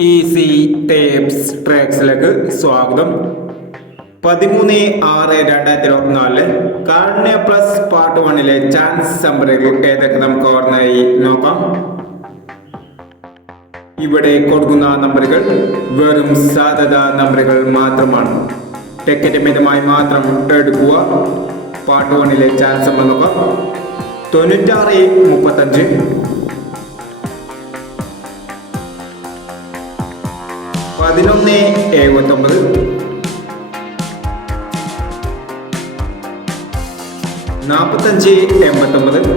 Easy tapes ട്രാക്സിലേക്ക് സ്വാഗതം. 13/6/2024 കാരുണ്യ plus part 1 chance നമ്പറുകൾ ഏതൊക്കെ നമുക്ക് ഓർമ്മയായി നോക്കാം. ഇവിടെ കൊടുക്കുന്ന നമ്പറുകൾ വെറും സാധ്യത നമ്പറുകൾ മാത്രമാണ്. ടിക്കറ്റ് മിതമായി മാത്രം എടുക്കുക. പാർട്ട് 1 ചാൻസ് നമ്പർ നോക്കാം. 96-35, 11-79, 45-89, 83-98, 86-21,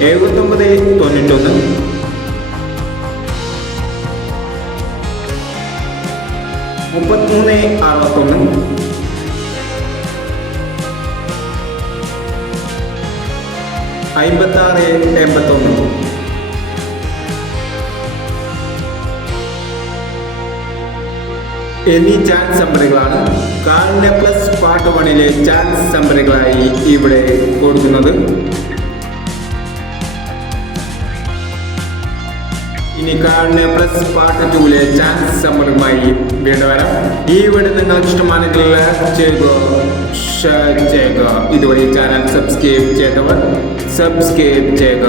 06-37, 57-29, 79-91, 33-61, 56-81. എന്നീ ചാൻസ് നമ്പറുകളാണ് കാരുണ്യ പ്ലസ് പാർട്ട് 1 ചാൻസ് നമ്പറുകളായി ഇവിടെ കൊടുക്കുന്നത്. ഇനി കാരുണ്യ പ്ലസ് പാർട്ട് 2 ചാൻസ് നമ്പറുമായി വീണ്ടും വരാം. ഈ വീഡിയോ നിങ്ങൾക്ക് ഇഷ്ടമാണെങ്കിൽ ലൈക്ക് ചെയ്യുക, ഷെയർ ചെയ്യുക. ഇതുവരെ ചാനൽ സബ്സ്ക്രൈബ് ചെയ്തവർ സബ്സ്ക്രൈബ് ചെയ്യുക.